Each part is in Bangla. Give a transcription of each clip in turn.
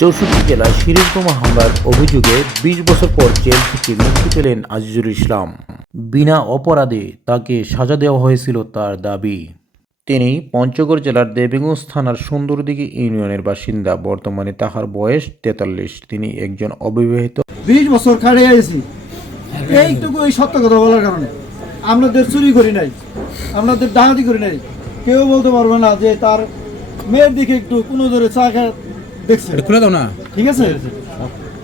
চৌষট্টি জেলায় সিরিজবোমা হামলার অভিযোগে বিশ বছর পর জেল থেকে মুক্তি পেলেন আজিজুল ইসলাম। বিনা অপরাধে তাকে সাজা দেওয়া হয়েছিল তার দাবি। তিনি পঞ্চগড় জেলার দেবীগঞ্জ থানার সুন্দরদিঘি ইউনিয়নের বাসিন্দা। বর্তমানে তাহার বয়স তেতাল্লিশ। তিনি একজন অবিবাহিত। বিশ বছর খাড়ে আইছি। এইটুকু এই সত্য কথা বলার কারণে। আপনাদের চুরি করি নাই। আপনাদের ডাকাতি করি নাই। কেউ বলতে পারবে না যে তার মেয়ের দিকে একটু কোনো ধরে চা দেখছে। খুলে দাও না। ঠিক আছে?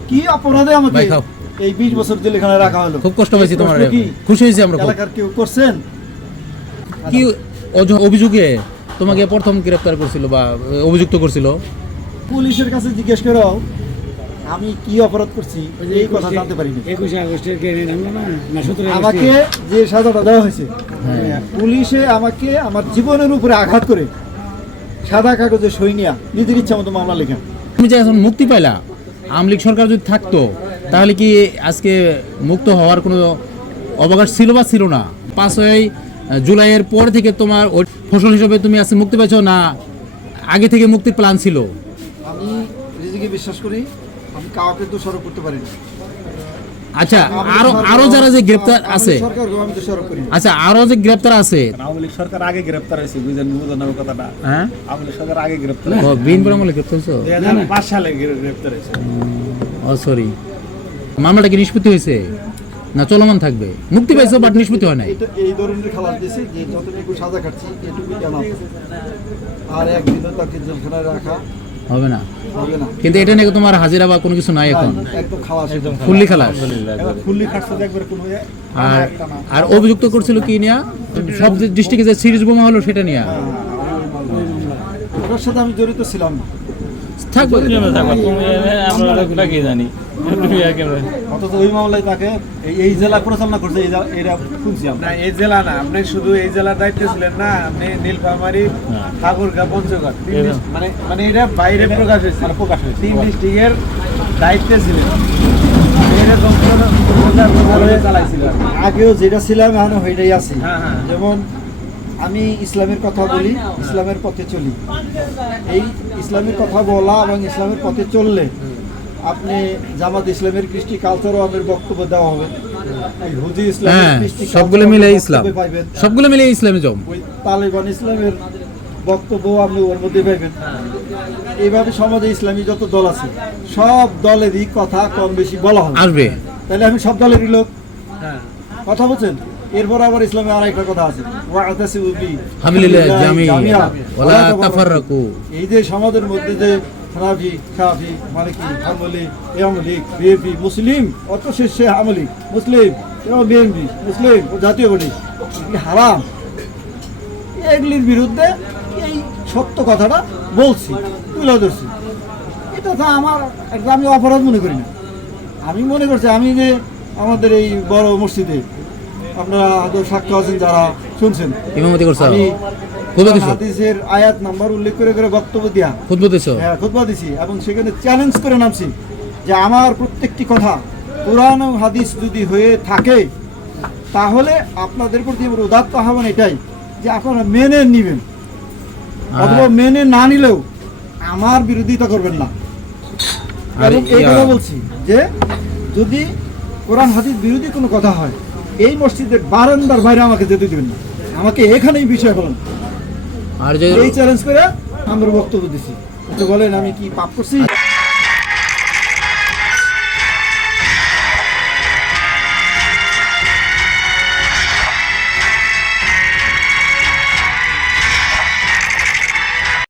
কি অপরাধে আমাকে ভাই, খাও। এই বিশ বছর জেলখানে রাখা হলো? খুব কষ্ট হয়েছে তোমার। কি? খুশি হয়েছি আমরা। এলাকার কেউ করছেন? কি অভিযোগে তোমাকে প্রথম গ্রেফতার করছিল বা অভিযুক্ত করছিল? পুলিশের কাছে জিজ্ঞেস করো আমি কি অপরাধ করছি? এই কথা জানতে পারিনি। একুশে আগস্টের আমাকে যে সাজাটা দেওয়া হয়েছে পুলিশে আমাকে আমার জীবনের উপরে আঘাত করে সাদা কাগজে সই নিয়া নিজের ইচ্ছা মতো মামলা লেখা। তুমি যে এখন মুক্তি পাইলা, আওয়ামী লীগ সরকার যদি থাকতো, তাহলে কি আজকে মুক্ত হওয়ার কোনো অবকাশ ছিল বা ছিল না? পাঁচই জুলাইয়ের পর থেকে তোমার ওই ফসল হিসেবে তুমি আজকে মুক্তি পাইছো না আগে থেকে মুক্তির প্ল্যান ছিল? আমি নিজেকে বিশ্বাস করি, আমি কাউকে দোষারোপ করতে পারি না আচ্ছা আরও আরও যারা যে গ্রেপ্তার আছে। আচ্ছা আরও যে গ্রেপ্তার আছে আওয়ামী সরকার আগে গ্রেপ্তার হয়েছে কথাটা। হ্যাঁ? আওয়ামী সরকার আগে গ্রেপ্তার ও, বিএনপির আমলে গ্রেপ্তার হয়েছো? দুই হাজার পাঁচ সালে গ্রেপ্তার হয়েছে। ও সরি মামলাটা কি নিষ্পত্তি হয়েছে? না চলমান থাকবে? মুক্তি পাইছো বাট নিষ্পত্তি হয় নাই? এই ধরনের খালাস দিয়েছে যে যতটুকু সাজা কাটছি এটুকু জানা আর একদিনও তাকে জেলখানায় রাখা হবে না? কিন্তু এটা নিয়ে তোমার হাজিরা বা কোনো কিছু নাই এখন? ফুল্লি খালাস ফুললি খালাস? এবার ফুললি খাটছে দেখবার কোনো ইয়ে আর আর অভিযুক্ত করছিল কি নিয়া? সব যে ডিস্ট্রিক্টে যে সিরিজ বোমা হলো সেটা নিয়ে? ওটার সাথে আমি জড়িত ছিলাম না। থাকবে অথচ ওই মামলায় তাকে এই- এই জেলা পরিচালনা করছে এটা শুনছি আমরা এই জেলা না আপনি শুধু এই জেলার দায়িত্বে ছিলেন না আপনি নীলফামারী ঠাকুরগা পঞ্চগড় মানে মানে এটা বাইরে প্রকাশ হয়েছে মানে প্রকাশ হয়েছে। তিন ডিস্ট্রিক্টের দায়িত্বে ছিলেন। আগেও যেটা ছিলাম এখন ওইটাই আছি হ্যাঁ, হ্যাঁ। যেমন আমি ইসলামের কথা বলি ইসলামের পথে চলি। এই ইসলামের কথা বলা এবং ইসলামের পথে চললে আপনি জামাত ইসলামের কৃষ্টি কালচারও আমার বক্তব্য দেওয়া হবে। এই হুজি ইসলামের হ্যাঁ সবগুলো মিলে ইসলাম। সবগুলো মিলে ইসলামে ওই তালেবান ইসলামের বক্তব্য আপনি ওর মধ্যে পাইবেন। এইভাবে সমাজে ইসলামী যত দল আছে সব দলেরই কথা কম বেশি বলা হবে। আসবে। তাহলে আমি সব দলেরই লোক? কথা বলছেন? এরপর আবার ইসলামে আর একটা কথা আছে। ওয়াতাসিবু বি। হাবিলিল্লাহ জামি জামিয়া। ওয়ালা তাফাররাকু। এই যে সমাজের মধ্যে যে হানাফি খাফি মালিকি হামলি এমলি বিএপি মুসলিম অত শেষে আমলি মুসলিম এবং বিএনপি মুসলিম জাতীয় বলি হারাম। এগুলির বিরুদ্ধে এই সত্য কথাটা বলছি তুলে ধরছি। এটা তো আমার একটা আমি অপরাধ মনে করি না। আমি মনে করছি আমি যে আমাদের এই বড় মসজিদে আপনারা সাক্ষ্য আছেন যারা শুনছেন। ইমামতি করছ। আমি হাদিসের আয়াত নাম্বার উল্লেখ করে করে বক্তব্য দিয়া খুদবা দিছো? হ্যাঁ খুতবা দিছি এবং সেখানে চ্যালেঞ্জ করে নামছি যে আমার প্রত্যেকটি কথা কোরআন ও হাদিস যদি হয়ে থাকে তাহলে আপনাদের প্রতি আমার উদাত্ত আহ্বান এটাই যে আপনারা মেনে নিবেন। অথবা মেনে না নিলেও আমার বিরোধিতা করবেন না। এবং এই কথা বলছি যে যদি কোরআন হাদিস বিরোধী কোনো কথা হয় এই মসজিদে বারান্দার বাইরে আমাকে যেতে দিবেন না। আমাকে এখানেই বিষয় বলেন। আর যে এই চ্যালেঞ্জ করে আমরা বক্তব্য দিছি। বলেন আমি কি পাপ করছি?